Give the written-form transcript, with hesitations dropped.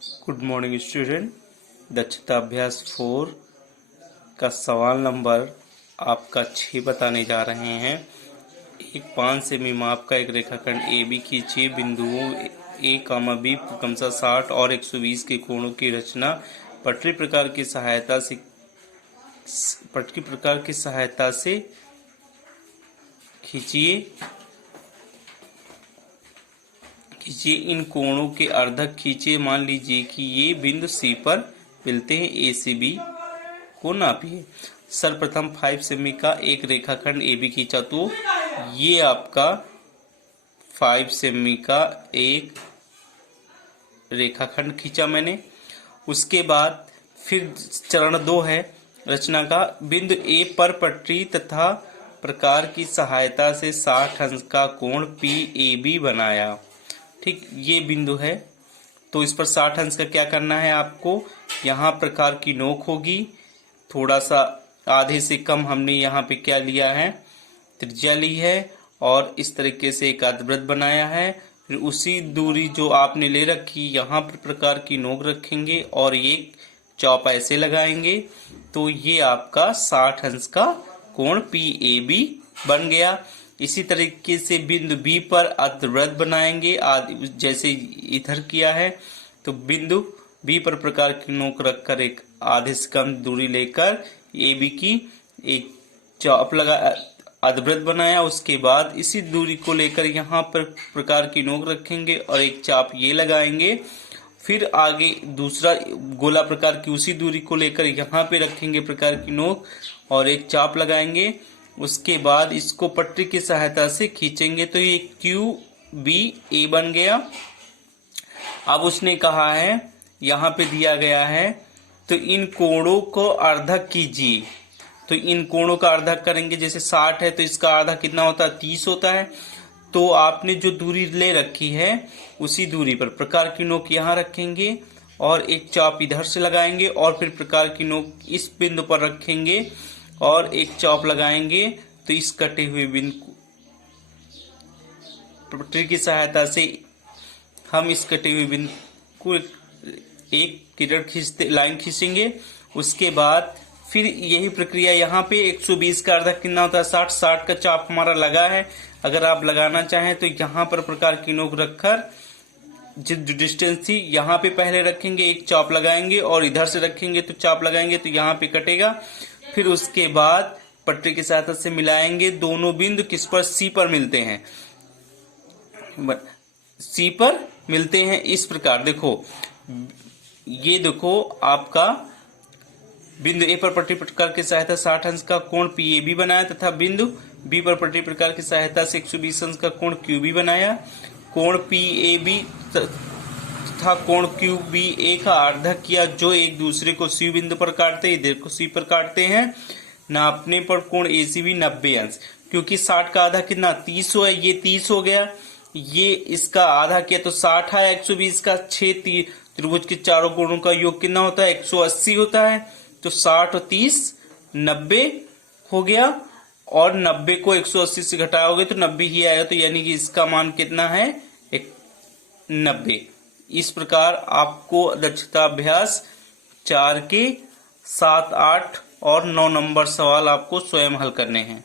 Good morning student. दक्षता अभ्यास 4 का सवाल नंबर आपका 6 बताने जा रहे हैं। एक 5 सेमी माप का एक रेखाखंड ए बी खींचिए। बिंदुओं ए कामा बी क्रमशः 60 और 120 के कोणों की रचना पटरी प्रकार की सहायता से खींचिए। इन कोणों के अर्धक खींचे। मान लीजिए कि ये बिंदु सी पर मिलते हैं। ए से बी को नापिए। सर्वप्रथम 5 सेमी का एक रेखाखंड ए बी खींचा, तो ये आपका 5 सेमी का एक रेखाखंड खींचा मैंने। उसके बाद फिर चरण 2 है रचना का। बिंदु ए पर पटरी तथा प्रकार की सहायता से 60 अंश का कोण पी ए बी बनाया। ठीक, ये बिंदु है, तो इस पर 60 अंश का क्या करना है आपको। यहाँ प्रकार की नोक होगी, थोड़ा सा आधे से कम हमने यहाँ पे क्या लिया है, त्रिज्या ली है, और इस तरीके से एक अर्धवृत्त बनाया है। फिर उसी दूरी जो आपने ले रखी यहाँ पर प्रकार की नोक रखेंगे और एक चौप ऐसे लगाएंगे, तो ये आपका 60 अंश का कोण पी ए बी बन गया। इसी तरीके से बिंदु बी पर अर्धवृत्त बनाएंगे, जैसे इधर किया है। तो बिंदु बी पर प्रकार की नोक रखकर एक आधे से कम दूरी लेकर ए बी की एक चाप लगा अर्धवृत्त बनाया। उसके बाद इसी दूरी को लेकर यहाँ पर प्रकार की नोक रखेंगे और एक चाप ये लगाएंगे। फिर आगे दूसरा गोला प्रकार की उसी दूरी को लेकर यहाँ पे रखेंगे प्रकार की नोक और एक चाप लगाएंगे। उसके बाद इसको पटरी की सहायता से खींचेंगे, तो ये क्यू बी ए बन गया। अब उसने कहा है, यहाँ पे दिया गया है, तो इन कोणों को अर्धक कीजिए। तो इन कोणों का अर्धक करेंगे, जैसे 60 है तो इसका आधा कितना होता है, 30 होता है। तो आपने जो दूरी ले रखी है उसी दूरी पर प्रकार की नोक यहाँ रखेंगे और एक चाप इधर से लगाएंगे और फिर प्रकार की नोक इस बिंदु पर रखेंगे और एक चौप लगाएंगे। तो इस कटे हुए बिंदु पटरी की सहायता से हम इस कटे हुए बिंदु को एक किरण लाइन खींचेंगे। उसके बाद फिर यही प्रक्रिया यहाँ पे 120 का अर्धक कितना होता है, 60 का चाप हमारा लगा है। अगर आप लगाना चाहें तो यहाँ पर प्रकार की नोक रखकर जो डिस्टेंस थी यहाँ पे पहले रखेंगे, एक चाप लगाएंगे और इधर से रखेंगे तो चाप लगाएंगे, तो यहाँ पे कटेगा। फिर उसके बाद पटरी की सहायता से मिलाएंगे। दोनों बिंदु किस पर, सी पर मिलते हैं, सी पर मिलते हैं। इस प्रकार देखो, ये देखो आपका बिंदु ए पर पटरी प्रकार की सहायता 60 अंश का कोण पी ए बी बनाया तथा बिंदु बी पर पटरी प्रकार की सहायता से 120 अंश का कोण क्यू बी बनाया। कोण पी ए बी तथा कोण क्यू बी ए का अर्धक किया, जो एक दूसरे को सी बिंदु पर काटते हैं, इधर को सी पर काटते हैं। नापने पर कोण ए सी बी 90 अंश, क्योंकि 60 का आधा कितना 30 है, ये 30 हो गया, ये इसका आधा किया तो 60 है। 120 का 6 त्रिभुज के चारों कोणों का योग कितना होता है, 180 होता है। तो 60 और 30 90 हो गया, और 90 को 180 से घटाओगे तो 90 ही आएगा, तो यानी कि इसका मान कितना है, 90। इस प्रकार आपको दक्षता अभ्यास 4 के 7, 8 और 9 नंबर सवाल आपको स्वयं हल करने हैं।